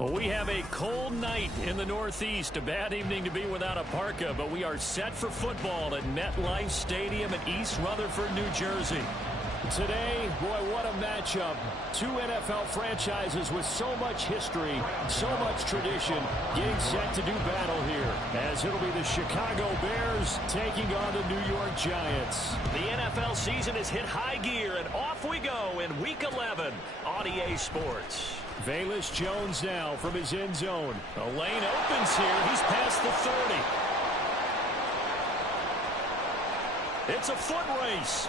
Well, we have a cold night in the Northeast. A bad evening to be without a parka, but we are set for football at MetLife Stadium in East Rutherford, New Jersey. Today, boy, what a matchup. Two NFL franchises with so much history, so much tradition, getting set to do battle here, as it'll be the Chicago Bears taking on the New York Giants. The NFL season has hit high gear, and off we go in Week 11 on EA Sports. Velus Jones now from his end zone. The lane opens here. He's past the 30. It's a foot race.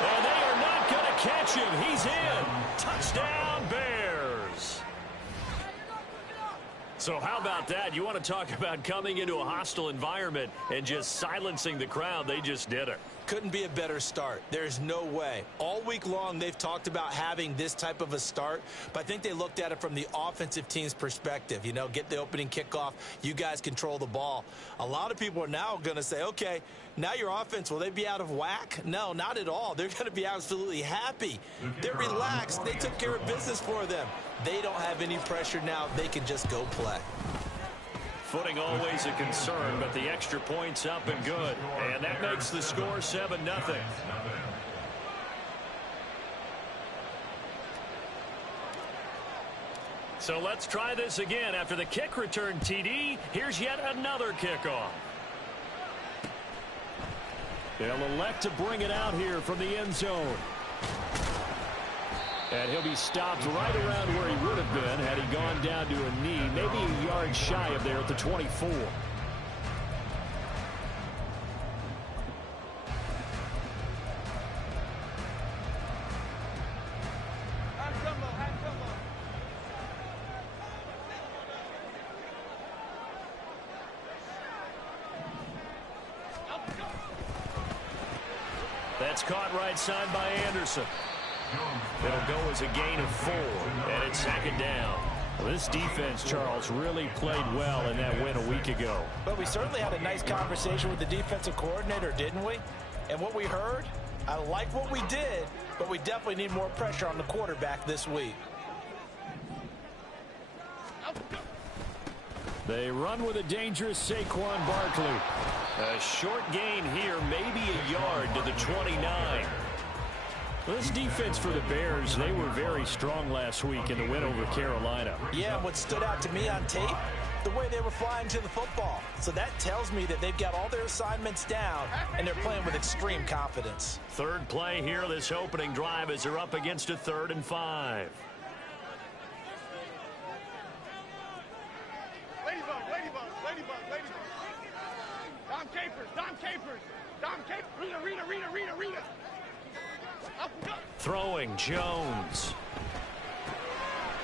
And they are not going to catch him. He's in. Touchdown, Bears. So how about that? You want to talk about coming into a hostile environment and just silencing the crowd. They just did it. Couldn't be a better start. There's no way. All week long, they've talked about having this type of a start, but I think they looked at it from the offensive team's perspective. You know, get the opening kickoff. You guys control the ball. A lot of people are now going to say, okay, now your offense, will they be out of whack? No, not at all. They're going to be absolutely happy. They're relaxed. They took care of business for them. They don't have any pressure now. They can just go play. Footing always a concern, but the extra point's up and good. And that makes the score 7-0. So let's try this again. After the kick return TD, here's yet another kickoff. They'll elect to bring it out here from the end zone. And he'll be stopped right around where he would have been had he gone down to a knee, maybe a yard shy of there at the 24. That's caught right side by Anderson. It'll go as a gain of 4, and it's second down. Well, this defense, Charles, really played well in that win a week ago. But we certainly had a nice conversation with the defensive coordinator, didn't we? And what we heard, I like what we did, but we definitely need more pressure on the quarterback this week. They run with a dangerous Saquon Barkley. A short gain here, maybe a yard to the 29. Well, this defense for the Bears, they were very strong last week in the win over Carolina. Yeah, what stood out to me on tape, the way they were flying to the football. So that tells me that they've got all their assignments down, and they're playing with extreme confidence. Third play here, this opening drive as they're up against a 3rd and 5. Rita. Throwing Jones.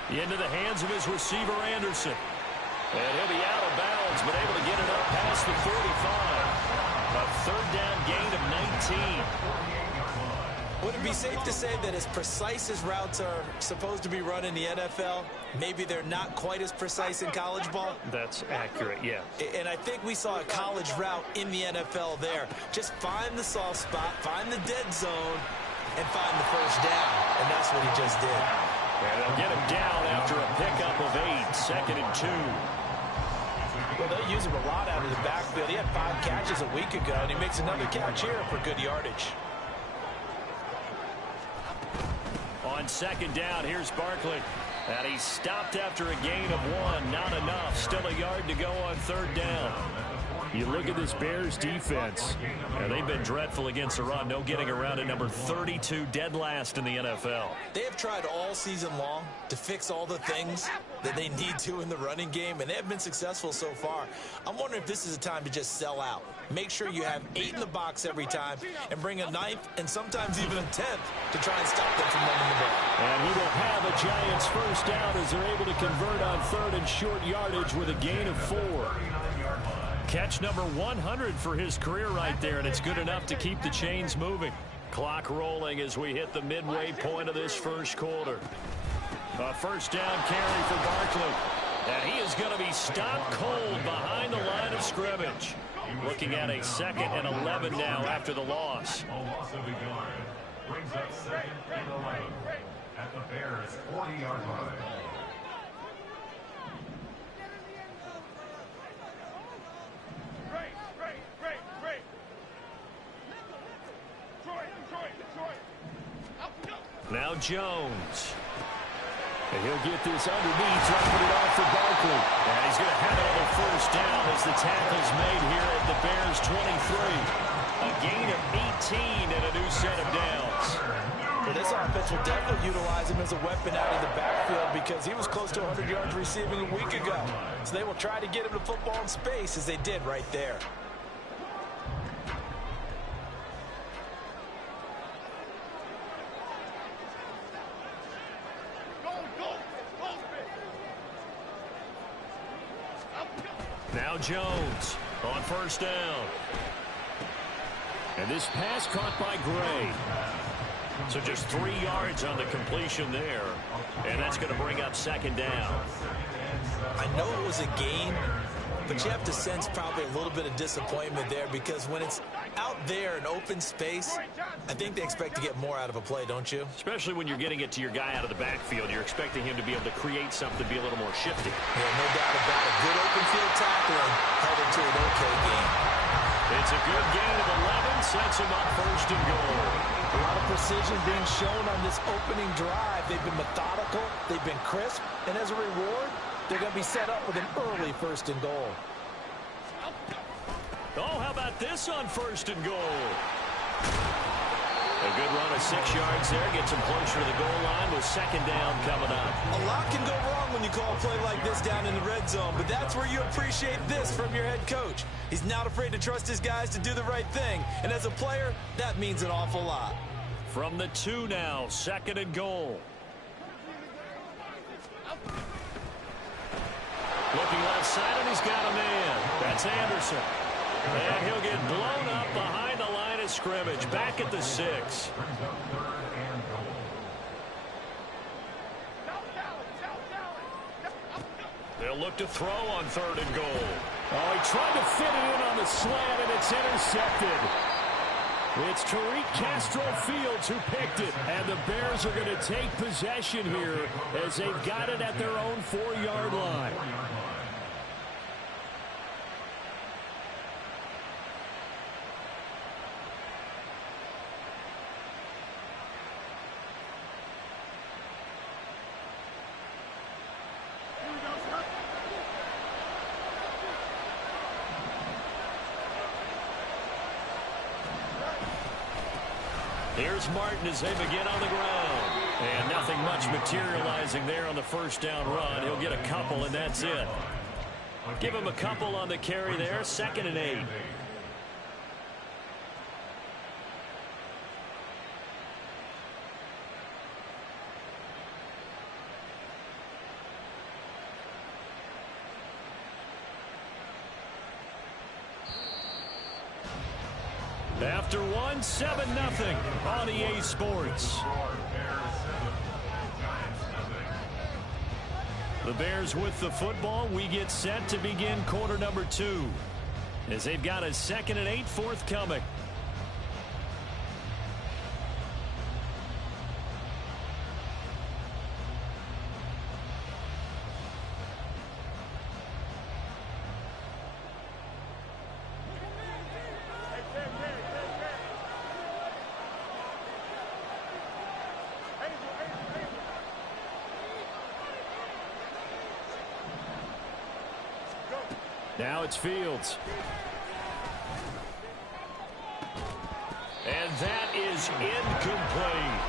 Into the hands of his receiver, Anderson. And he'll be out of bounds, but able to get it up past the 45. A 3rd down gain of 19. Would it be safe to say that as precise as routes are supposed to be run in the NFL, maybe they're not quite as precise in college ball? That's accurate, yeah. And I think we saw a college route in the NFL there. Just find the soft spot, find the dead zone, and find the first down. And that's what he just did. And they'll get him down after a pickup of 8, 2nd and 2. Well, they use him a lot out of the backfield. He had 5 catches a week ago, and he makes another catch here for good yardage. On 2nd down, here's Barkley. And he's stopped after a gain of 1. Not enough. Still a yard to go on 3rd down. You look at this Bears defense. And they've been dreadful against the run. No getting around at number 32, dead last in the NFL. They have tried all season long to fix all the things that they need to in the running game, and they have been successful so far. I'm wondering if this is a time to just sell out. Make sure you have 8 in the box every time and bring a 9th and sometimes even a 10th to try and stop them from running the ball. And he will have a Giants first down as they're able to convert on 3rd and short yardage with a gain of 4. Catch number 100 for his career right there, and it's good enough to keep the chains moving. Clock rolling as we hit the midway point of this first quarter. A first down carry for Barkley. And he is going to be stopped cold behind the line of scrimmage. Looking at a 2nd and 11 now after the loss. Brings up 2nd and 11 at the Bears' 40-yard line. Now Jones. And he'll get this underneath, dropping it off for Barkley. And he's going to have another first down as the tackle's made here at the Bears 23. A gain of 18 and a new set of downs. Well, this offense will definitely utilize him as a weapon out of the backfield because he was close to 100 yards receiving a week ago. So they will try to get him the football in space as they did right there. Now Jones on first down. And this pass caught by Gray. So just 3 yards on the completion there. And that's going to bring up second down. I know it was a gain, but you have to sense probably a little bit of disappointment there because when it's out there in open space, I think they expect to get more out of a play, don't you? Especially when you're getting it to your guy out of the backfield. You're expecting him to be able to create something, be a little more shifty. Yeah, no doubt about it. Good open field tackling held it to an okay game. It's a good gain of 11, sets him up first and goal. A lot of precision being shown on this opening drive. They've been methodical, they've been crisp, and as a reward, they're going to be set up with an early first and goal. Oh, how about this on first and goal? A good run of 6 yards there. Gets him closer to the goal line with second down coming up. A lot can go wrong when you call a play like this down in the red zone, but that's where you appreciate this from your head coach. He's not afraid to trust his guys to do the right thing, and as a player, that means an awful lot. From the 2 now, second and goal. Looking left side, and he's got a man. That's Anderson. And he'll get blown up behind the line of scrimmage. Back at the 6. They'll look to throw on third and goal. Oh, he tried to fit it in on the slant, and it's intercepted. It's Tariq Castro-Fields who picked it. And the Bears are going to take possession here as they've got it at their own 4-yard line. Here's Martin as they begin on the ground. And nothing much materializing there on the first down run. He'll get a couple, and that's it. Give him a couple on the carry there. 2nd and 8. After 1, 7-0 on EA Sports. The Bears with the football. We get set to begin quarter number 2 as they've got a 2nd and 8 forthcoming. Now it's Fields. And that is incomplete.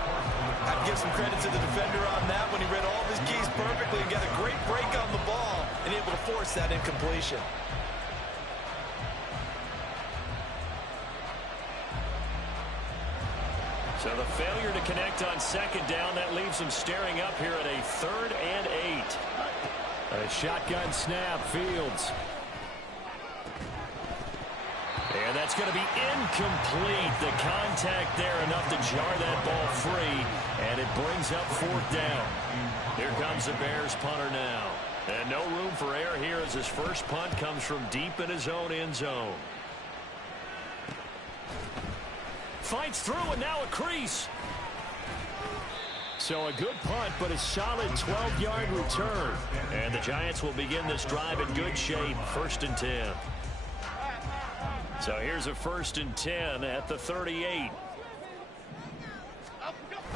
I'd give some credit to the defender on that when he read all of his keys perfectly and got a great break on the ball and able to force that incompletion. So the failure to connect on second down, that leaves him staring up here at a 3rd and 8. A shotgun snap, Fields. And that's going to be incomplete. The contact there enough to jar that ball free, and it brings up 4th down. Here comes the Bears punter now. And no room for error here as his first punt comes from deep in his own end zone. Fights through, and now a crease. So a good punt, but a solid 12-yard return. And the Giants will begin this drive in good shape, 1st and 10. So here's a 1st and 10 at the 38.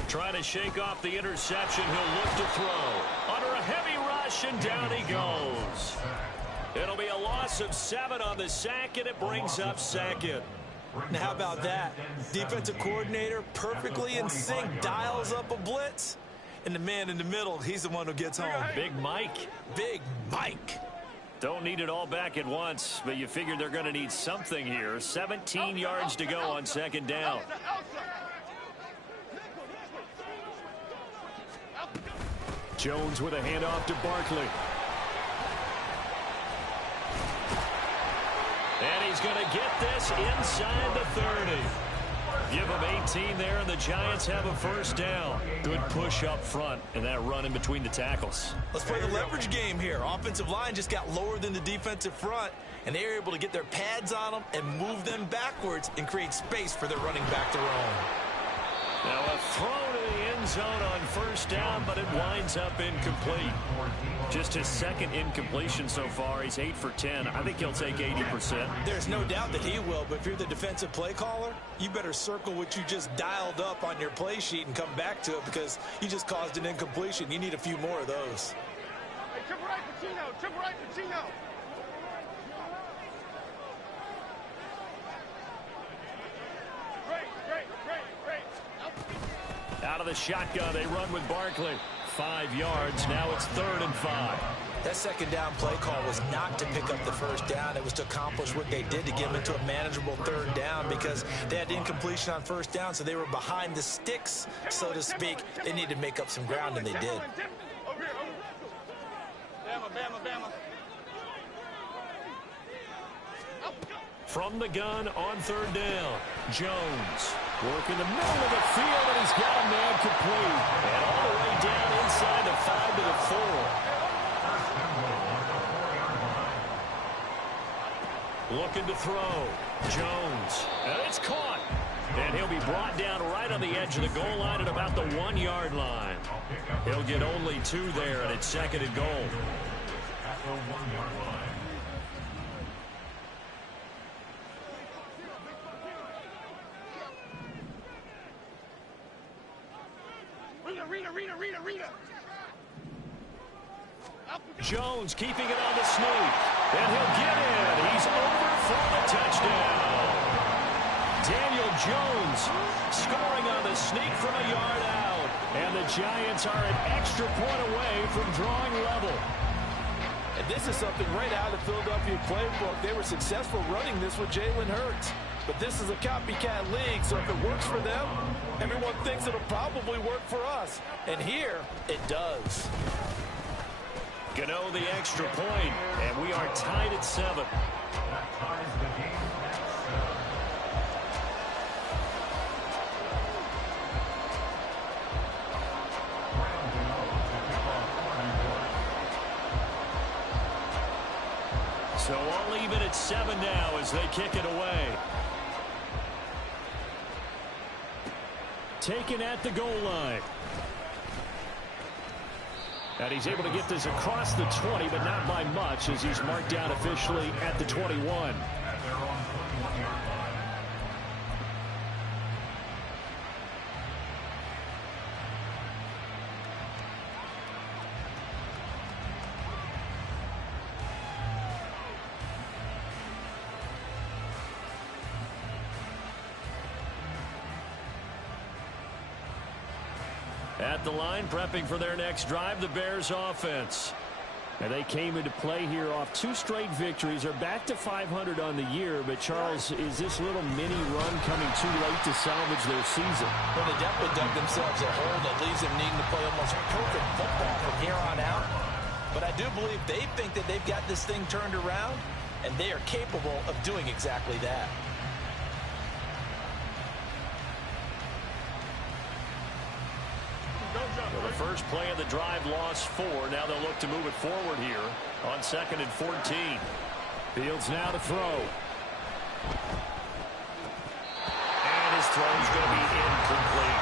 Trying to shake off the interception. He'll look to throw. Under a heavy rush, and down he goes. It'll be a loss of 7 on the sack, and it brings up second. Now, how about that? Defensive coordinator perfectly in sync, dials up a blitz. And the man in the middle, he's the one who gets home. Big Mike. Big Mike. Don't need it all back at once, but you figure they're going to need something here. 17 yards to go on second down. Jones with a handoff to Barkley. And he's going to get this inside the 30. Give him 18 there, and the Giants have a first down. Good push up front, and that run in between the tackles. Let's play the leverage game here. Offensive line just got lower than the defensive front, and they were able to get their pads on them and move them backwards and create space for their running back to roam. Now a throw to the end zone on first down, but it winds up incomplete. Just his second incompletion so far. He's 8 for 10. I think he'll take 80%. There's no doubt that he will, but if you're the defensive play caller, you better circle what you just dialed up on your play sheet and come back to it because you just caused an incompletion. You need a few more of those. Hey, triple right, Pacino. Triple right, Pacino. Out of the shotgun, they run with Barkley. 5 yards. Now it's 3rd and 5. That second down play call was not to pick up the first down. It was to accomplish what they did to get them into a manageable 3rd down because they had incompletion on first down, so they were behind the sticks, so to speak. They needed to make up some ground, and they did. From the gun on 3rd down, Jones working the middle of the field, and he's got a man complete. And all the way down inside the 5 to the 4. Looking to throw. Jones. And it's caught. And he'll be brought down right on the edge of the goal line at about the 1-yard line. He'll get only 2 there, and it's 2nd and goal. At the 1-yard line. Rita. Jones keeping it on the sneak. And he'll get in. He's over for the touchdown. Daniel Jones scoring on the sneak from a yard out. And the Giants are an extra point away from drawing level. And this is something right out of the Philadelphia playbook. They were successful running this with Jalen Hurts. But this is a copycat league, so if it works for them, everyone thinks it'll probably work for us. And here, it does. Gano the extra point, and we are tied at 7. That ties the game at 7. So all even at 7 now as they kick it away. Taken at the goal line. And he's able to get this across the 20, but not by much as he's marked down officially at the 21. At their own 21-yard line. At the line, prepping for their next drive, the Bears offense. And they came into play here off 2 straight victories. They're back to 500 on the year. But, Charles, is this little mini run coming too late to salvage their season? Well, they definitely dug themselves a hole that leaves them needing to play almost perfect football from here on out. But I do believe they think that they've got this thing turned around, and they are capable of doing exactly that. Well, the first play of the drive lost 4. Now they'll look to move it forward here on 2nd and 14. Fields now to throw. And his throw's going to be incomplete.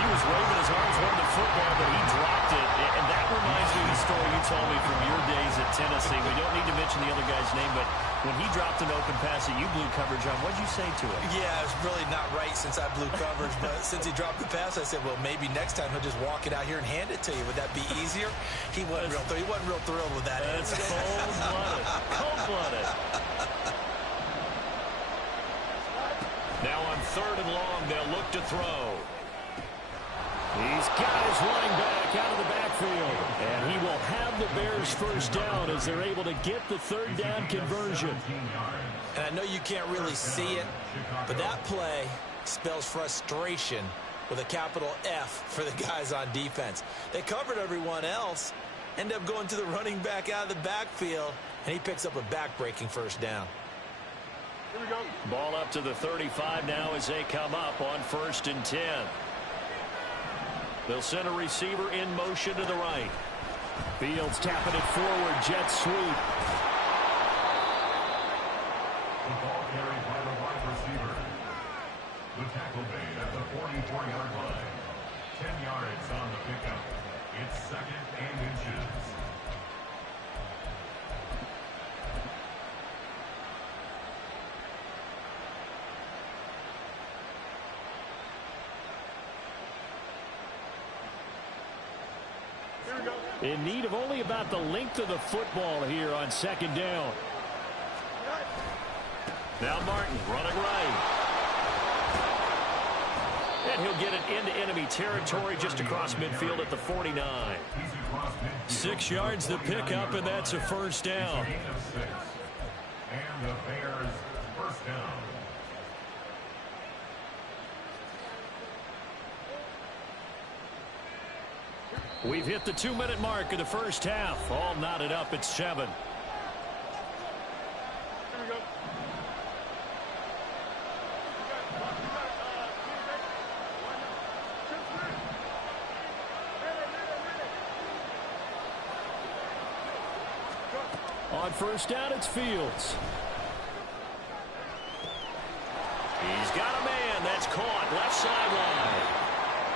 He was waving his arms, wanting the football, but he dropped it. And that reminds me of the story you told me from your days at Tennessee. We don't need to mention the other guy's name, but When he dropped an open pass that you blew coverage on, what did you say to him? Yeah, it's really not right since I blew coverage, but since he dropped the pass, I said, well, maybe next time he'll just walk it out here and hand it to you. Would that be easier? He wasn't real thrilled with that. That's cold-blooded. Cold-blooded. Now on 3rd and long, they'll look to throw. He's got his running back out of the backfield. And he will have the Bears first down as they're able to get the 3rd down conversion. And I know you can't really see it, but that play spells frustration with a capital F for the guys on defense. They covered everyone else, end up going to the running back out of the backfield, and he picks up a back-breaking first down. Here we go. Ball up to the 35 now as they come up on 1st and 10. They'll send a receiver in motion to the right. Fields tapping it forward. Jet sweep. The ball carried by the wide receiver. The tackle made at the 44-yard line. 10 yards on the pickup. It's 2nd and inches. In need of only about the length of the football here on 2nd down. Now Martin running right. And he'll get it into enemy territory just across midfield at the 49. 6 yards the pickup, and that's a first down. And the Bears first down. We've hit the 2-minute mark of the first half. All knotted up at 7. Here we go. On first down, it's Fields. He's got a man. That's caught. Left sideline.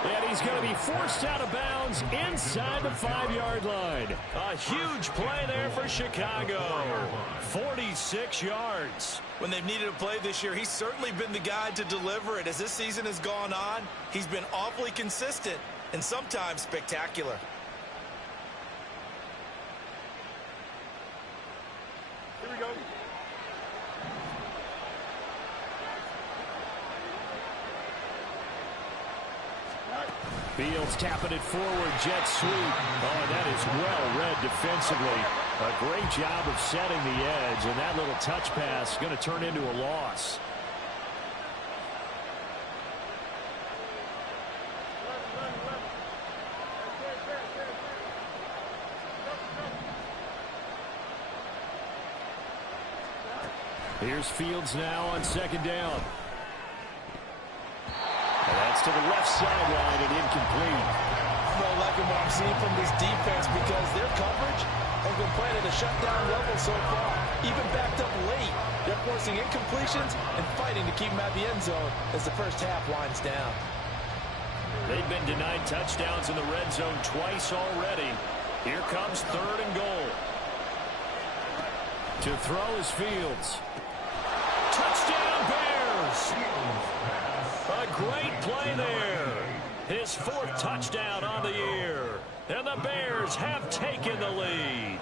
And he's going to be forced out of bounds inside the 5-yard line. A huge play there for Chicago. 46 yards. When they've needed a play this year, he's certainly been the guy to deliver it. As this season has gone on, he's been awfully consistent and sometimes spectacular. Here we go. Fields tapping it forward, jet sweep. Oh, that is well read defensively. A great job of setting the edge, and that little touch pass is going to turn into a loss. Here's Fields now on 2nd down. And that's to the left sideline and incomplete. Well, liking what I'm seeing from this defense because their coverage has been playing at a shutdown level so far. Even backed up late, they're forcing incompletions and fighting to keep them at the end zone as the first half winds down. They've been denied touchdowns in the red zone twice already. Here comes 3rd and goal. To throw is Fields. Touchdown Bears! A great play there. His 4th touchdown on the year. And the Bears have taken the lead.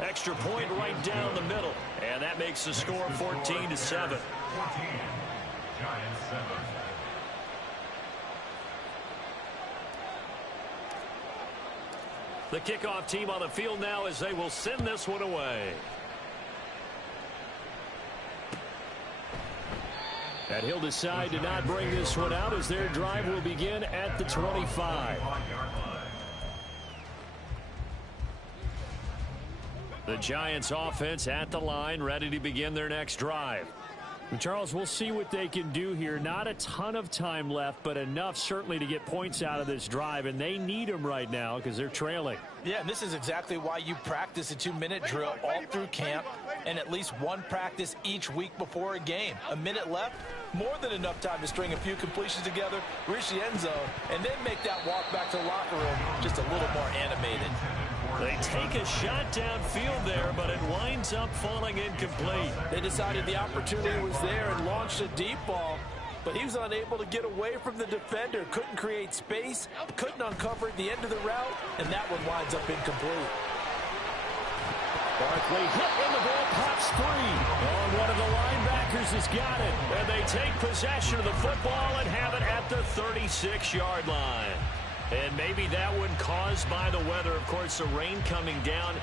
Extra point right down the middle. And that makes the score 14-7. 14. Giants 7. The kickoff team on the field now as they will send this one away. And he'll decide to not bring this one out as their drive will begin at the 25. The Giants offense at the line, ready to begin their next drive. Charles, we'll see what they can do here. Not a ton of time left, but enough certainly to get points out of this drive, and they need them right now because they're trailing. Yeah, and this is exactly why you practice a 2-minute drill all through camp and at least one practice each week before a game. A minute left, more than enough time to string a few completions together, reach the end zone, and then make that walk back to the locker room just a little more animated. They take a shot downfield there, but it winds up falling incomplete. They decided the opportunity was there and launched a deep ball, but he was unable to get away from the defender, couldn't create space, couldn't uncover at the end of the route, and that one winds up incomplete. Barkley hit and the ball pops free. Oh, one of the linebackers has got it. And they take possession of the football and have it at the 36-yard line. And maybe that one caused by the weather. Of course, the rain coming down.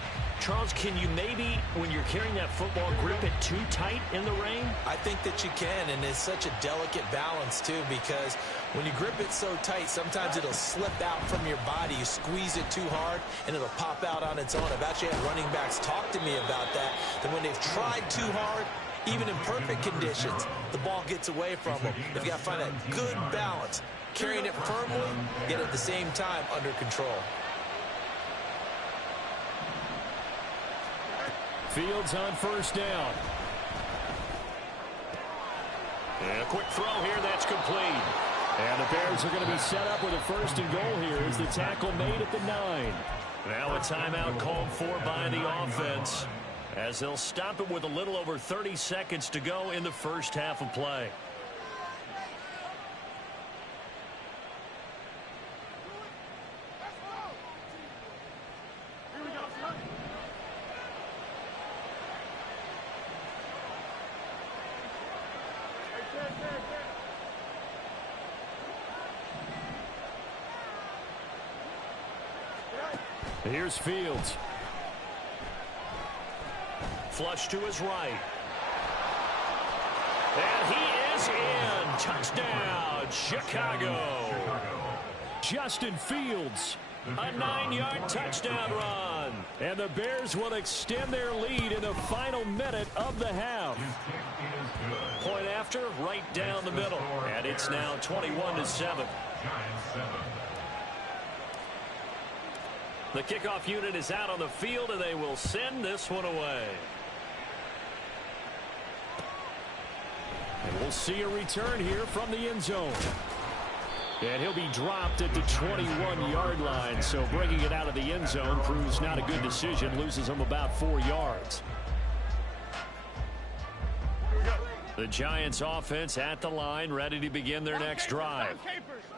Charles, can you maybe, when you're carrying that football, grip it too tight in the rain? I think that you can, and it's such a delicate balance, too, because when you grip it so tight, sometimes it'll slip out from your body. You squeeze it too hard, and it'll pop out on its own. I've actually had running backs talk to me about that when they've tried too hard, even in perfect conditions, the ball gets away from them. They've got to find a good balance, carrying it firmly, yet at the same time under control. Fields on first down. And a quick throw here, that's complete. And the Bears are going to be set up with a first and goal here as the tackle made at the 9. Now a timeout called for by the offense as they'll stop it with a little over 30 seconds to go in the first half of play. Here's Fields. Flush to his right. And he is in. Touchdown, Chicago. Justin Fields, a 9-yard touchdown run. And the Bears will extend their lead in the final minute of the half. Point after, right down the middle. And it's now 21-7. The kickoff unit is out on the field, and they will send this one away. And we'll see a return here from the end zone. And he'll be dropped at the 21-yard line, so bringing it out of the end zone proves not a good decision, loses him about 4 yards. The Giants offense at the line, ready to begin their next drive.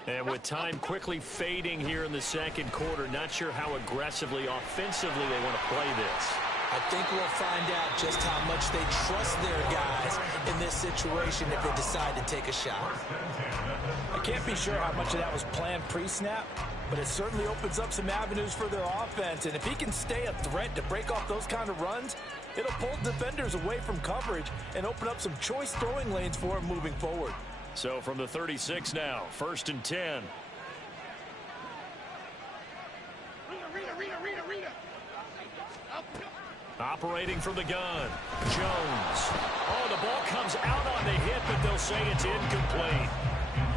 And with time quickly fading here in the second quarter, not sure how aggressively, offensively they want to play this. I think we'll find out just how much they trust their guys in this situation if they decide to take a shot. I can't be sure how much of that was planned pre-snap, but it certainly opens up some avenues for their offense. And if he can stay a threat to break off those kind of runs, it'll pull defenders away from coverage and open up some choice throwing lanes for him moving forward. So from the 36 now, 1st and 10. Operating from the gun, Jones. Oh, the ball comes out on the hit, but they'll say it's incomplete.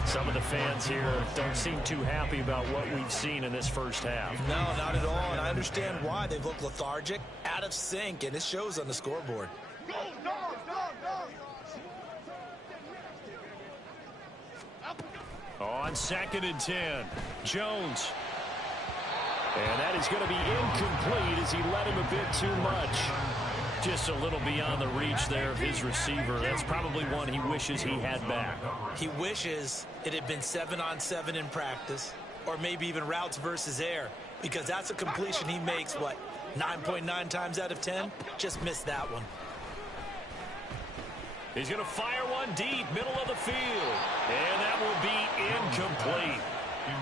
Some of the fans here don't seem too happy about what we've seen in this first half. No, not at all, and I understand why. They've looked lethargic, out of sync, and it shows on the scoreboard. On 2nd and 10, Jones. And that is going to be incomplete as he led him a bit too much. Just a little beyond the reach there of his receiver. That's probably one he wishes he had back. He wishes it had been 7-on-7 in practice, or maybe even routes versus air, because that's a completion he makes, 9.9 times out of 10? Just missed that one. He's going to fire one deep, middle of the field. And that will be incomplete.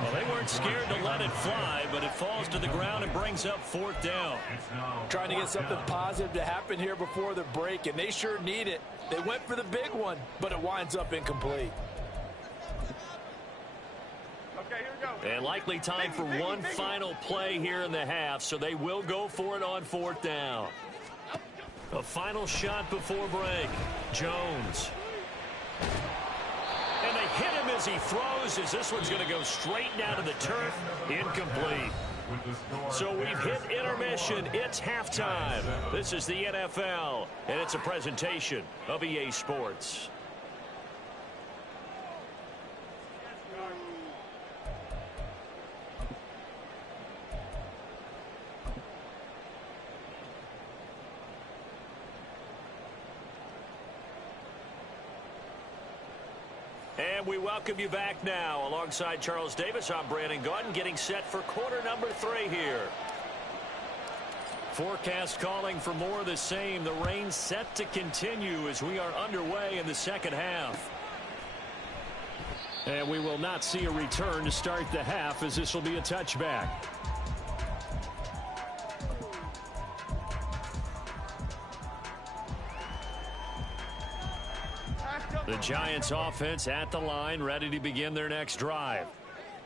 Well, they weren't scared to let it fly, but it falls to the ground and brings up 4th down. Trying to get something positive to happen here before the break, and they sure need it. They went for the big one, but it winds up incomplete. Okay, here we go. And likely time for one final play here in the half, so they will go for it on 4th down. A final shot before break. Jones. And they hit him as he throws, as this one's going to go straight down to the turf. Incomplete. So we've hit intermission. It's halftime. This is the NFL, and it's a presentation of EA Sports. And we welcome you back now. Alongside Charles Davis, I'm Brandon Gaudin, getting set for quarter number 3 here. Forecast calling for more of the same. The rain set to continue as we are underway in the second half. And we will not see a return to start the half, as this will be a touchback. The Giants offense at the line, ready to begin their next drive.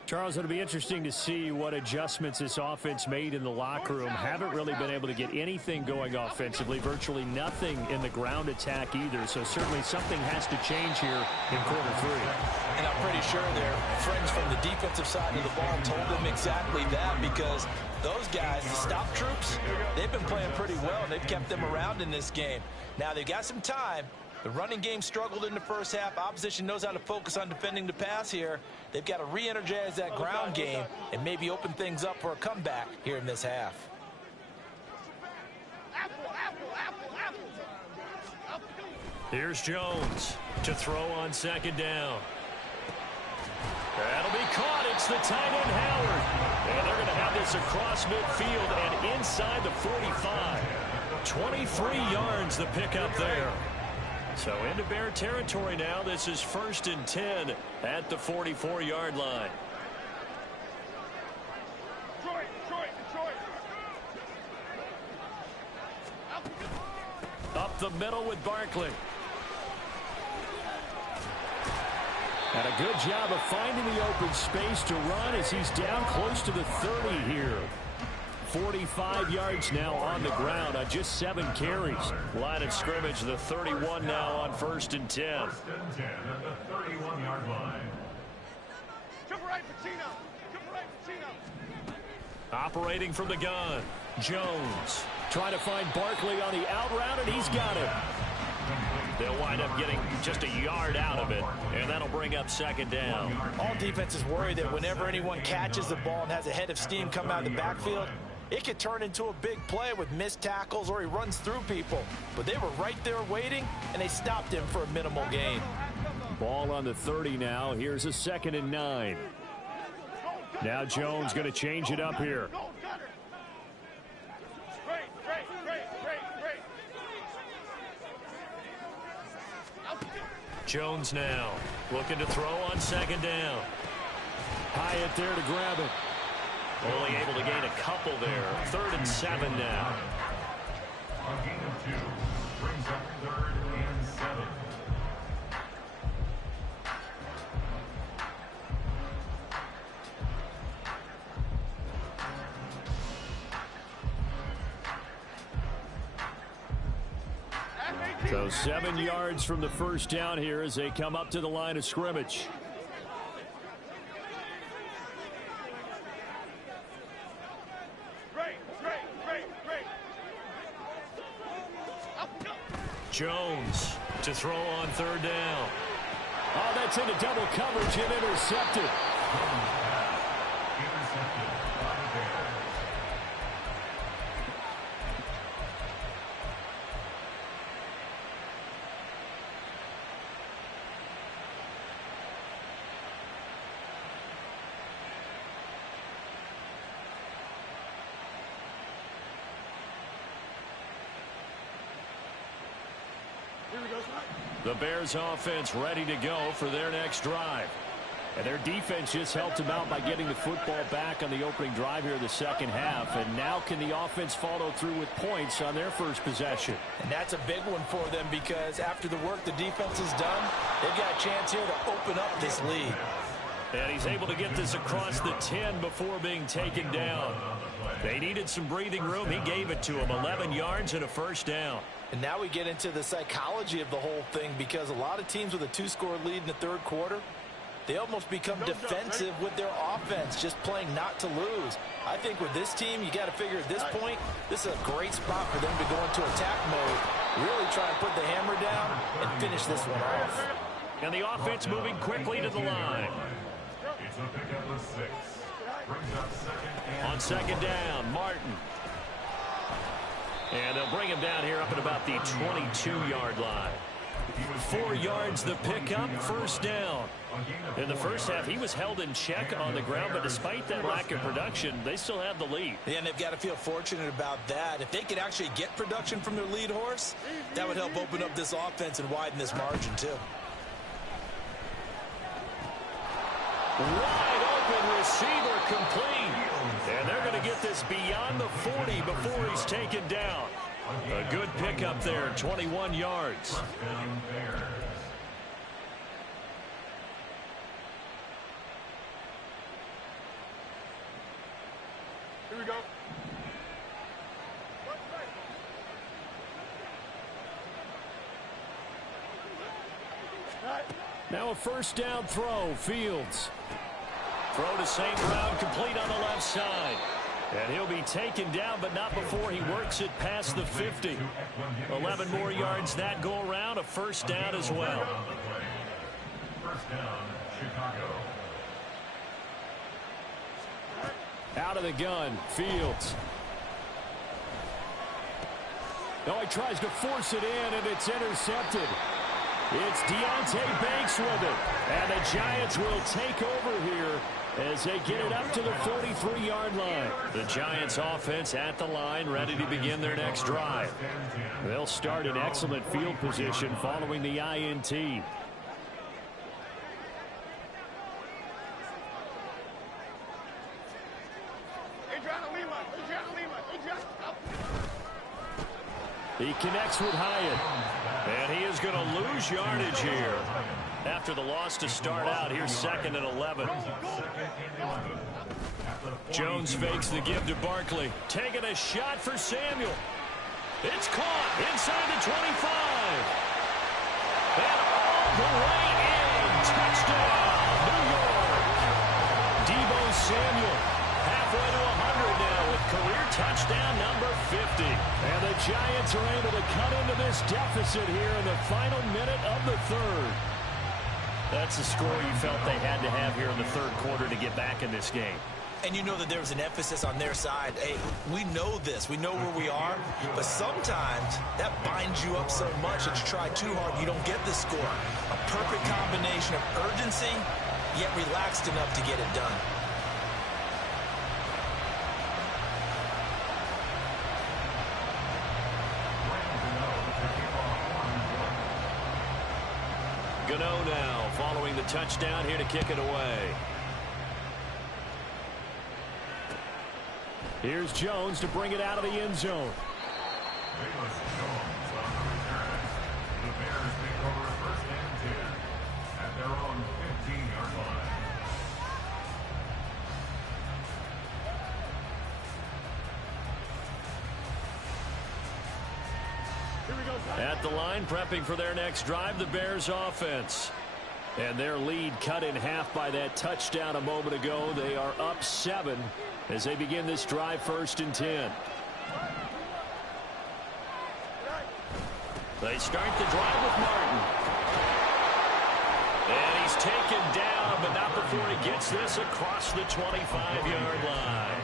Charles, it'll be interesting to see what adjustments this offense made in the locker room. Haven't really been able to get anything going offensively, virtually nothing in the ground attack either. So certainly something has to change here in quarter 3. And I'm pretty sure their friends from the defensive side of the ball told them exactly that, because those guys, the stop troops, they've been playing pretty well, and they've kept them around in this game. Now they've got some time. The running game struggled in the first half. Opposition knows how to focus on defending the pass here. They've got to re-energize that ground game and maybe open things up for a comeback here in this half. Here's Jones to throw on second down. That'll be caught. It's the tight end, Howard. And they're going to have this across midfield and inside the 45. 23 yards the pickup there. So into Bear territory now. This is 1st and 10 at the 44-yard line. Up the middle with Barkley. And a good job of finding the open space to run as he's down close to the 30 here. 45 yards now on the ground on just 7 carries. Line of scrimmage, the 31 now on 1st and 10. 1st and 10 at the 31-yard line. Operating from the gun, Jones trying to find Barkley on the out route, and he's got it. They'll wind up getting just a yard out of it, and that'll bring up 2nd down. All defenses worry that whenever anyone catches the ball and has a head of steam come out of the backfield, it could turn into a big play with missed tackles or he runs through people. But they were right there waiting, and they stopped him for a minimal gain. Ball on the 30 now. Here's a 2nd and 9. Now Jones going to change it up here. Jones now looking to throw on 2nd down. Hyatt there to grab it. Only able to gain a couple there. 3rd and 7 now. A gain of 2 brings up 3rd and 7. So 7 yards from the 1st down here as they come up to the line of scrimmage. Jones to throw on 3rd down. Oh, that's into double coverage and intercepted. Intercepted by the Bears. The Bears offense ready to go for their next drive. And their defense just helped them out by getting the football back on the opening drive here in the second half. And now can the offense follow through with points on their first possession? And that's a big one for them, because after the work the defense has done, they've got a chance here to open up this lead. And he's able to get this across the 10 before being taken down. They needed some breathing room. He gave it to him. 11 yards and a first down. And now we get into the psychology of the whole thing, because a lot of teams with a 2-score lead in the third quarter, they almost become defensive with their offense, just playing not to lose. I think with this team, you got to figure at this point, this is a great spot for them to go into attack mode, really try and put the hammer down and finish this one off. And the offense moving quickly to the line. It's a pickup of 6. Brings up second. On second down, Martin. And they'll bring him down here up at about the 22-yard line. 4 yards the pickup, first down. In the first half, he was held in check on the ground, but despite that lack of production, they still have the lead. Yeah, and they've got to feel fortunate about that. If they could actually get production from their lead horse, that would help open up this offense and widen this margin, too. Wide open receiver complete. And they're going to get this beyond the 40 before he's taken down. A good pickup there, 21 yards. Here we go. Now a first down throw, Fields. Throw to St. Brown, complete on the left side. And he'll be taken down, but not before he works it past the 50. 11 more yards that go around, a first down as well. First down, Chicago. Out of the gun, Fields. No, he tries to force it in, and it's intercepted. It's Deontay Banks with it. And the Giants will take over here as they get it up to the 43-yard line. The Giants offense at the line, ready to begin their next drive. They'll start in excellent field position following the INT. He connects with Hyatt. And he is going to lose yardage here. After the loss to start out, here's second and 11. Jones fakes the give to Barkley. Taking a shot for Samuel. It's caught inside the 25. And all the way in. Touchdown, New York. Deebo Samuel halfway to 100 now with career touchdown number 50. And the Giants are able to cut into this deficit here in the final minute of the third. That's the score you felt they had to have here in the third quarter to get back in this game. And you know that there was an emphasis on their side. Hey, we know this. We know where we are. But sometimes that binds you up so much that you try too hard, you don't get the score. A perfect combination of urgency, yet relaxed enough to get it done. Gano now following the touchdown here to kick it away. Here's Jones to bring it out of the end zone. The Bears take over first and 10 at their own 15-yard line. At the line, prepping for their next drive, the Bears offense. And their lead cut in half by that touchdown a moment ago. They are up 7 as they begin this drive, first and 10. They start the drive with Martin. And he's taken down, but not before he gets this across the 25-yard line.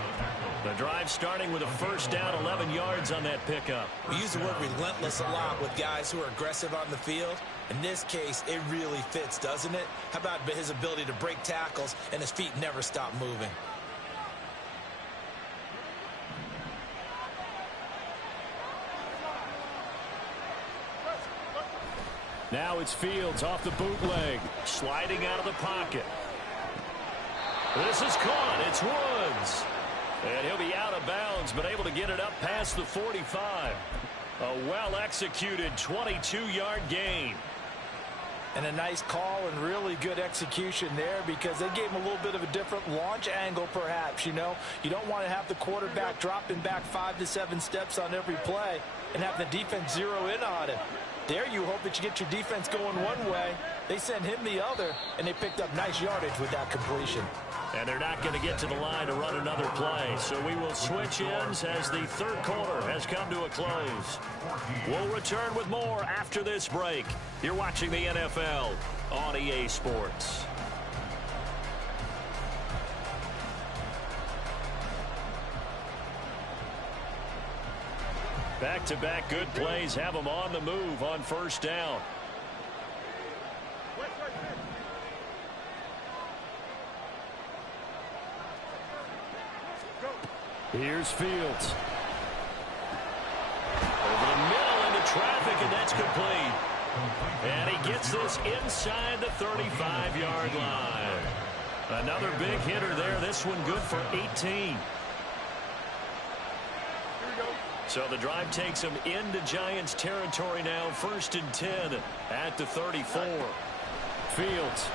The drive starting with a first down, 11 yards on that pickup. We use the word relentless a lot with guys who are aggressive on the field. In this case, it really fits, doesn't it? How about his ability to break tackles and his feet never stop moving? Now it's Fields off the bootleg, sliding out of the pocket. This is caught. It's Woods. And he'll be out of bounds, but able to get it up past the 45. A well-executed 22-yard gain. And a nice call and really good execution there because they gave him a little bit of a different launch angle perhaps, you know. You don't want to have the quarterback dropping back 5 to 7 steps on every play and have the defense zero in on him. There you hope that you get your defense going one way. They sent him the other, and they picked up nice yardage with that completion. And they're not going to get to the line to run another play. So we will switch ends as the third quarter has come to a close. We'll return with more after this break. You're watching the NFL on EA Sports. Back-to-back good plays have them on the move on first down. Here's Fields. Over the middle into traffic, and that's complete. And he gets this inside the 35-yard line. Another big hitter there. This one good for 18. So the drive takes him into Giants territory now. 1st and 10 at the 34. Fields.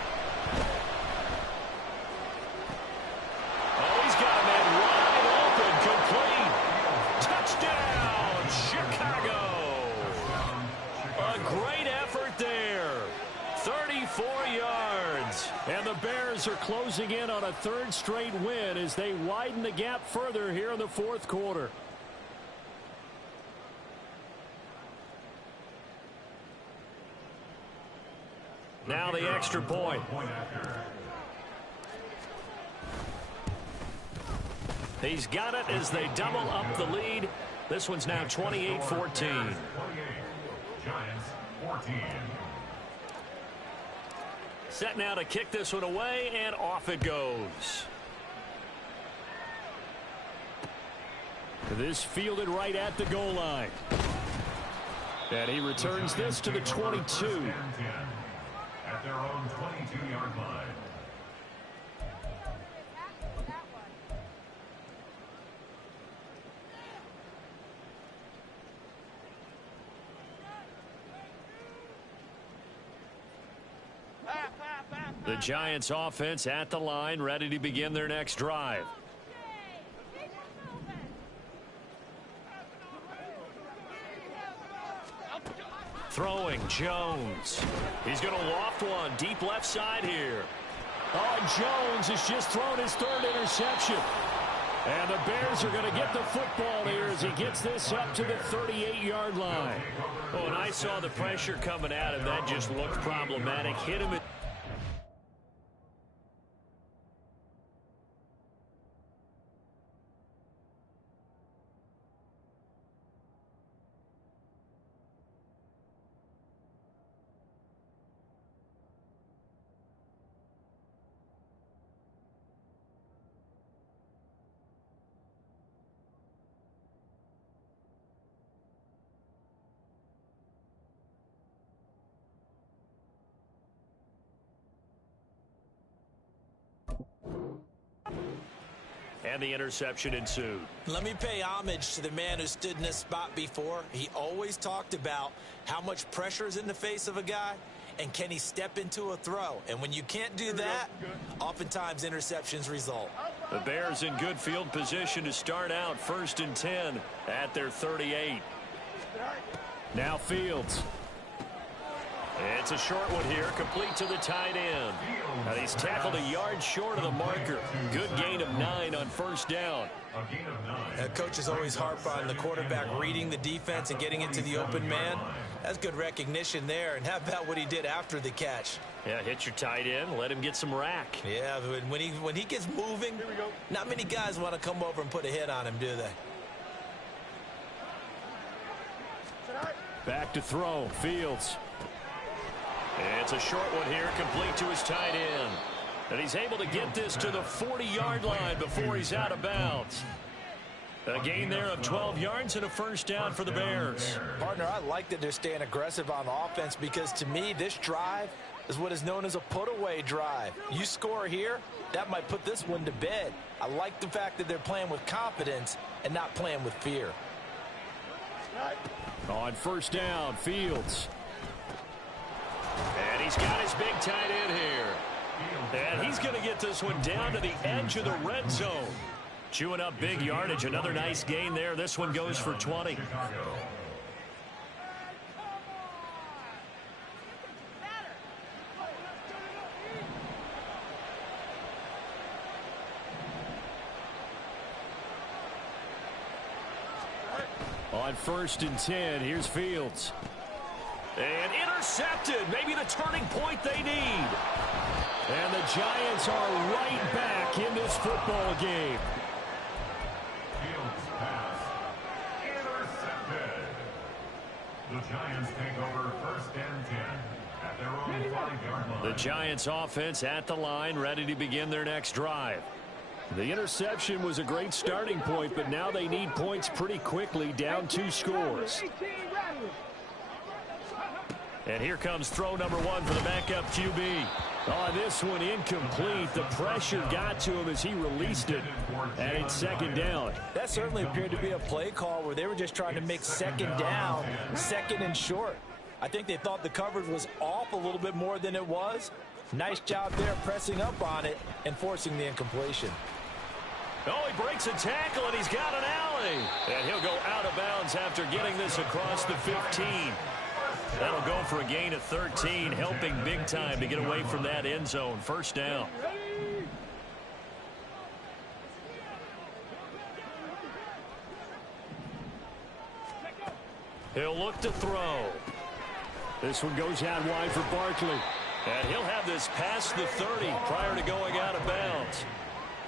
Oh, he's got a man wide open, complete. Touchdown, Chicago. A great effort there. 34 yards. And the Bears are closing in on a 3rd straight win as they widen the gap further here in the 4th quarter. Now the extra point. He's got it as they double up the lead. This one's now 28-14. 28. Giants 14. Set now to kick this one away, and off it goes. This fielded right at the goal line. And he returns this to the 22. At their own 22-yard line. The Giants offense at the line, ready to begin their next drive. Throwing Jones. He's going to loft one deep left side here. Oh, Jones has just thrown his 3rd interception. And the Bears are going to get the football here as he gets this up to the 38-yard line. Oh, and I saw the pressure coming at him. That just looked problematic. Hit him. And the interception ensued. Let me pay homage to the man who stood in this spot before. He always talked about how much pressure is in the face of a guy and can he step into a throw. And when you can't do that, oftentimes interceptions result. The Bears in good field position to start out. 1st and 10 at their 38. Now Fields. It's a short one here, complete to the tight end. And he's tackled a yard short of the marker. Good gain of 9 on 1st down. Coaches always harp on the quarterback reading the defense and getting into the open man. That's good recognition there. And how about what he did after the catch? Yeah, hit your tight end, let him get some rack. Yeah, when he gets moving, not many guys want to come over and put a hit on him, do they? Back to throw, Fields. It's a short one here, complete to his tight end. And he's able to get this to the 40-yard line before he's out of bounds. A gain there of 12 yards and a 1st down for the Bears. Partner, I like that they're staying aggressive on offense because to me, this drive is what is known as a put-away drive. You score here, that might put this one to bed. I like the fact that they're playing with confidence and not playing with fear. On 1st down, Fields. And He's got his big tight end here. And he's going to get this one down to the edge of the red zone. Chewing up big yardage. Another nice gain there. This one goes for 20. On 1st and 10, here's Fields. And intercepted. Maybe the turning point they need. And the Giants are right back in this football game. Fields pass. Intercepted. The Giants take over 1st and 10 at their own 5-yard line. The Giants offense at the line, ready to begin their next drive. The interception was a great starting point, but now they need points pretty quickly, down 2 scores. And here comes throw number 1 for the backup QB. Oh, this one incomplete. The pressure got to him as he released it, and it's 2nd down. That certainly appeared to be a play call where they were just trying to make 2nd down, 2nd and short. I think they thought the coverage was off a little bit more than it was. Nice job there pressing up on it and forcing the incompletion. Oh, he breaks a tackle, and he's got an alley. And he'll go out of bounds after getting this across the 15. That'll go for a gain of 13, helping big time to get away from that end zone. 1st down. He'll look to throw. This one goes out wide for Barkley. And he'll have this past the 30 prior to going out of bounds.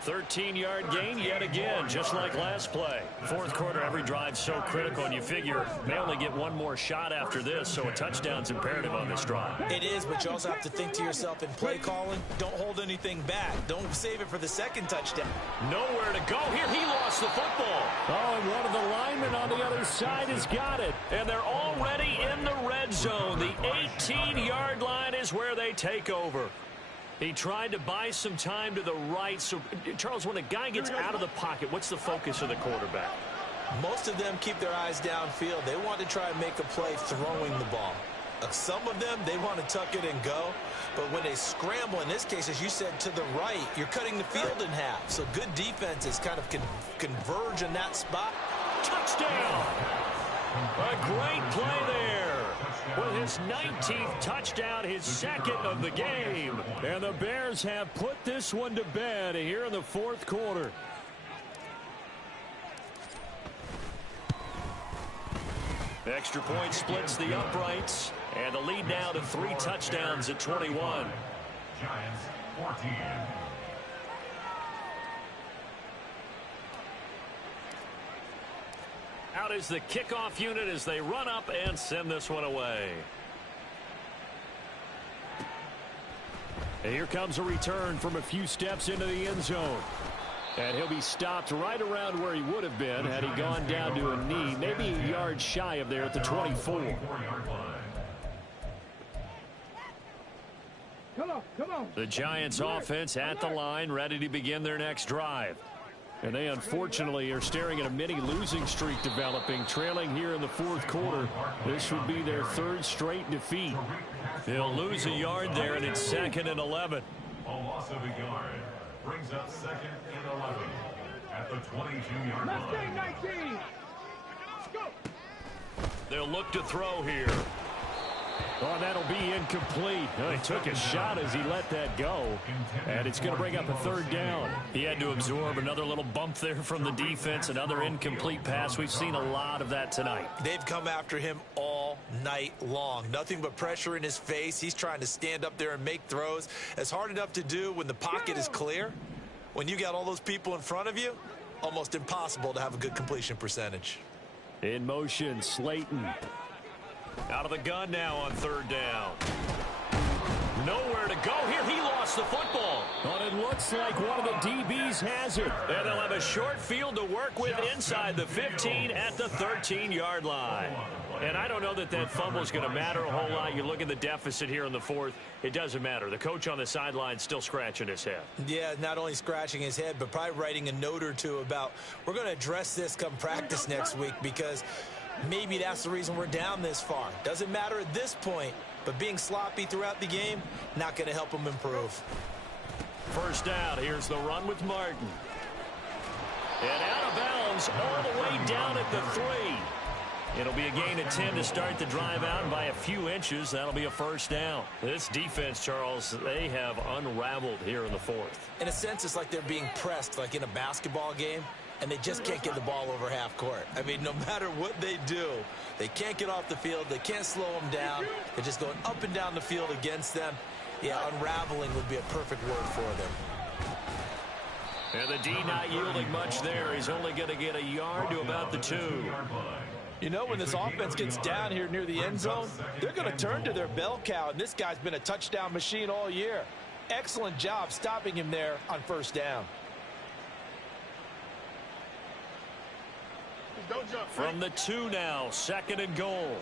13-yard gain yet again, just like last play. 4th quarter, every drive's so critical, and you figure they only get one more shot after this, so a touchdown's imperative on this drive. It is, but you also have to think to yourself in play calling, don't hold anything back. Don't save it for the 2nd touchdown. Nowhere to go here. He lost the football. Oh, and one of the linemen on the other side has got it. And they're already in the red zone. The 18-yard line is where they take over. He tried to buy some time to the right. So, Charles, when a guy gets out of the pocket, what's the focus of the quarterback? Most of them keep their eyes downfield. They want to try and make a play throwing the ball. Some of them, they want to tuck it and go. But when they scramble, in this case, as you said, to the right, you're cutting the field in half. So good defenses kind of converge in that spot. Touchdown! A great play there. With his 19th touchdown, his 2nd of the game. And the Bears have put this one to bed here in the 4th quarter. Extra point splits the uprights. And the lead now to 3 touchdowns at 21. Giants 14. Out is the kickoff unit as they run up and send this one away. And here comes a return from a few steps into the end zone. And he'll be stopped right around where he would have been had he gone down to a knee, maybe a yard shy of there at the 24. Come on. The Giants offense at the line, ready to begin their next drive. And they unfortunately are staring at a mini losing streak developing, trailing here in the 4th quarter. This would be their 3rd straight defeat. They'll lose a yard there, and it's 2nd and 11. A loss of a yard brings up 2nd and 11 at the 22-yard line. They'll look to throw here. Oh, that'll be incomplete. Oh, he took a shot as he let that go. And it's going to bring up a 3rd down. He had to absorb another little bump there from the defense. Another incomplete pass. We've seen a lot of that tonight. They've come after him all night long. Nothing but pressure in his face. He's trying to stand up there and make throws. It's hard enough to do when the pocket is clear. When you got all those people in front of you, almost impossible to have a good completion percentage. In motion, Slayton. Out of the gun now on 3rd down. Nowhere to go here. He lost the football. But it looks like one of the DBs has it. And they'll have a short field to work with inside the 15 at the 13-yard line. And I don't know that that fumble is going to matter a whole lot. You look at the deficit here in the 4th. It doesn't matter. The coach on the sideline still scratching his head. Yeah, not only scratching his head, but probably writing a note or two about we're going to address this come practice next week because maybe that's the reason we're down this far. Doesn't matter at this point. But being sloppy throughout the game, not going to help them improve. First down. Here's the run with Martin. And out of bounds all the way down at the 3. It'll be a gain of 10 to start the drive out, and by a few inches, that'll be a first down. This defense, Charles, they have unraveled here in the 4th. In a sense, it's like they're being pressed like in a basketball game, and they just can't get the ball over half court. I mean, no matter what they do, they can't get off the field. They can't slow them down. They're just going up and down the field against them. Yeah, unraveling would be a perfect word for them. And the D not yielding much there. He's only going to get a yard to about the 2. You know, when this offense gets down here near the end zone, they're going to turn to their bell cow, and this guy's been a touchdown machine all year. Excellent job stopping him there on first down. From the 2 now, 2nd and goal.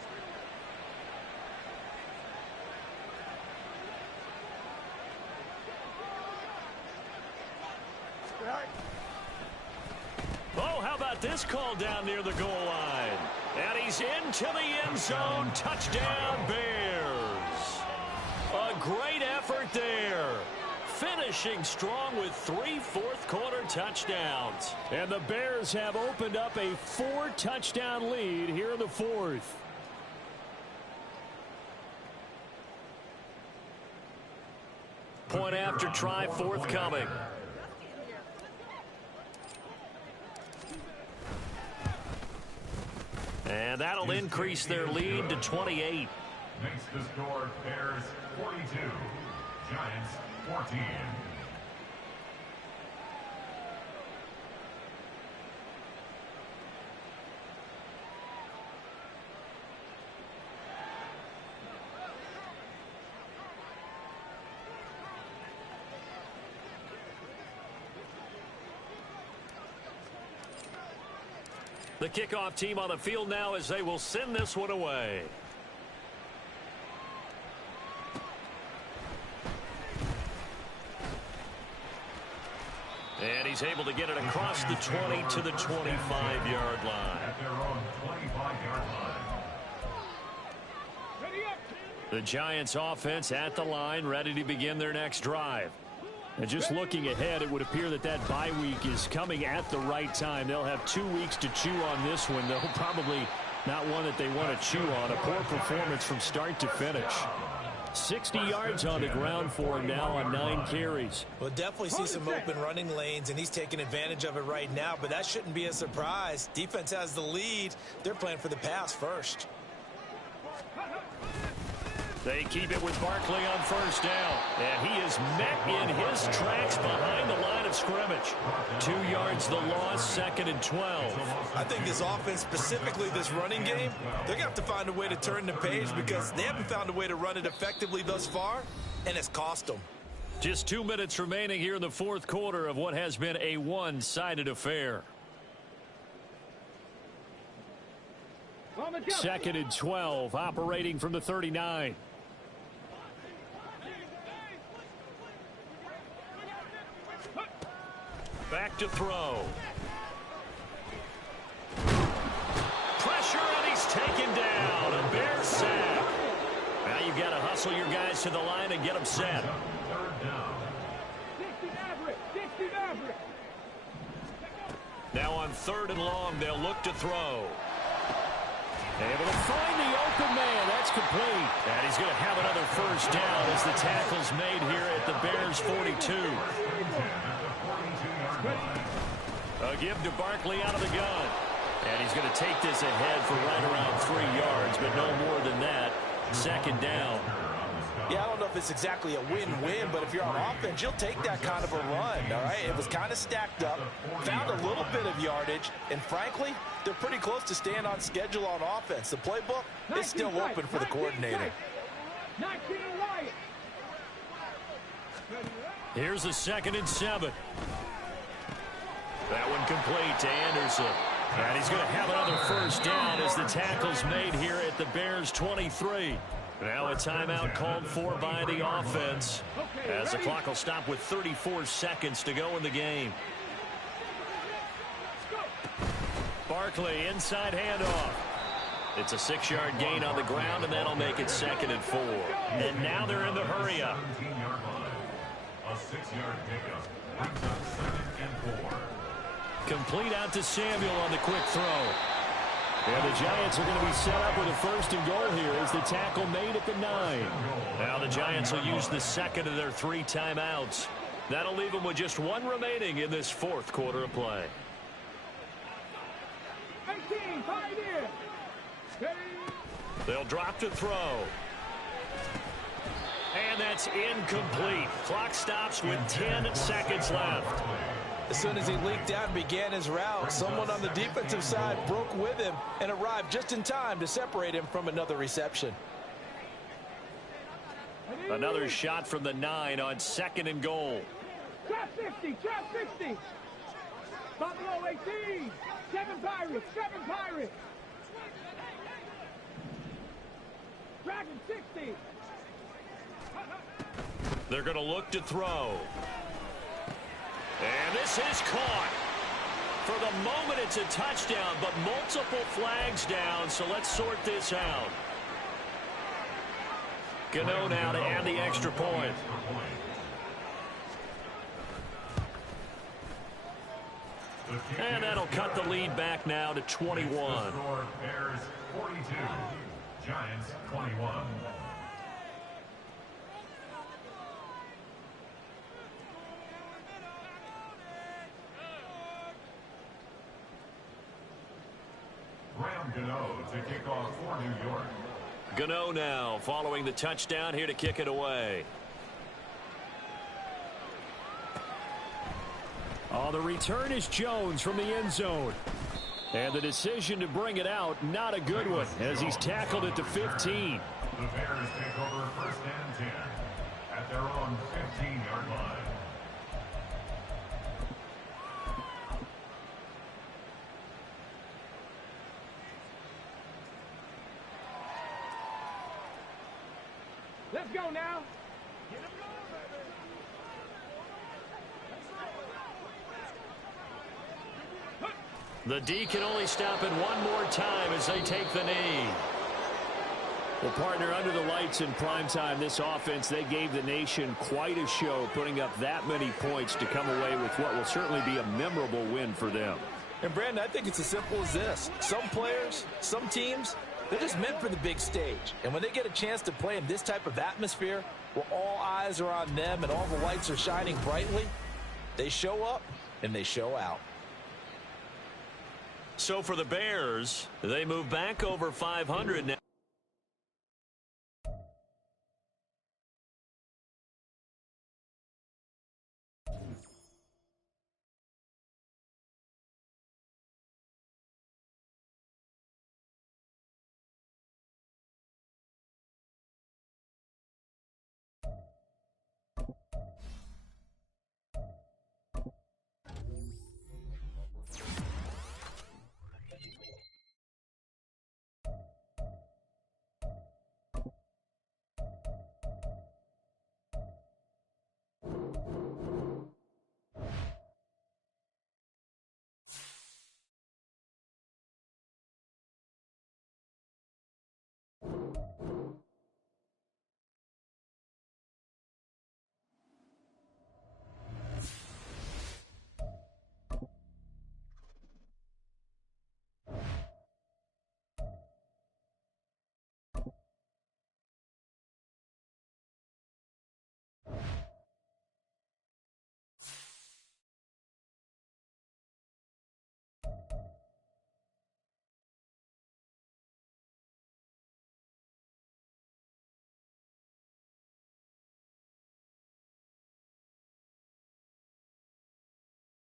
Oh, how about this call down near the goal line? And he's into the end zone. Touchdown, Bears. A great effort there. Finishing strong with 3 fourth-quarter touchdowns. And the Bears have opened up a 4-touchdown lead here in the 4th. Point after try forthcoming. And that'll increase their lead to 28. Makes the score Bears 42, Giants 14. The kickoff team on the field now as they will send this one away. And he's able to get it across the 20 to the 25-yard line. At their own 25-yard line. The Giants offense at the line, ready to begin their next drive. And just looking ahead, it would appear that that bye week is coming at the right time. They'll have 2 weeks to chew on this one, though probably not one that they want to chew on. A poor performance from start to finish. 60 yards on the ground for him now on 9 carries. We'll definitely see some open running lanes, and he's taking advantage of it right now, but that shouldn't be a surprise. Defense has the lead. They're playing for the pass first. They keep it with Barkley on first down. And he is met in his tracks behind the line of scrimmage. 2 yards the loss, 2nd and 12. I think this offense, specifically this running game, they're going to have to find a way to turn the page because they haven't found a way to run it effectively thus far, and it's cost them. Just 2 minutes remaining here in the 4th quarter of what has been a one-sided affair. 2nd and 12, operating from the 39. Back to throw. Pressure, and he's taken down. A Bear sack. Now you've got to hustle your guys to the line and get them set. Now on 3rd and long, they'll look to throw. Able to find the open man. That's complete. And he's going to have another first down as the tackle's made here at the Bears 42. A give to Barkley out of the gun. And he's going to take this ahead for right around 3 yards, but no more than that. 2nd down. Yeah, I don't know if it's exactly a win-win, but if you're on offense, you'll take that kind of a run, all right? It was kind of stacked up, found a little bit of yardage, and frankly, they're pretty close to staying on schedule on offense. The playbook is still open for the coordinator. Here's a 2nd and 7. That one complete to Anderson. And he's going to have another first down as the tackle's made here at the Bears 23. Now a timeout called for by the offense as the clock will stop with 34 seconds to go in the game. Barkley inside handoff. It's a 6-yard gain on the ground, and that'll make it 2nd and 4. And now they're in the hurry-up. 17-yard line. A 6-yard pickup brings up 2nd and 4. Complete out to Samuel on the quick throw. And the Giants are going to be set up with a 1st and goal here as the tackle made at the 9. Now the Giants will use the 2nd of their 3 timeouts. That'll leave them with just 1 remaining in this 4th quarter of play. 18, pioneer. They'll drop to throw. And that's incomplete. Clock stops with 10 seconds left. As soon as he leaked out and began his route, someone on the defensive side broke with him and arrived just in time to separate him from another reception. Another shot from the 9 on 2nd and goal. Trap 60, trap 60. Buffalo 18, 7 Pirates, 7 Pirates. Dragon 60. They're going to look to throw. And this is caught. For the moment, it's a touchdown, but multiple flags down, so let's sort this out. Gano now to add the extra point. And that'll cut the lead back now to 21. Bears 42, Giants 21. Gano to kick off for New York. Gano now following the touchdown here to kick it away. Oh, the return is Jones from the end zone. And the decision to bring it out, not a good one, as he's tackled at the 15. The Bears take over 1st and 10 at their own 15-yard line. Let's go now. The D can only stop it one more time as they take the knee. Well, partner, under the lights in primetime, this offense, they gave the nation quite a show, putting up that many points to come away with what will certainly be a memorable win for them. And, Brandon, I think it's as simple as this. Some players, some teams, they're just meant for the big stage. And when they get a chance to play in this type of atmosphere where all eyes are on them and all the lights are shining brightly, they show up and they show out. So for the Bears, they move back over 500 now.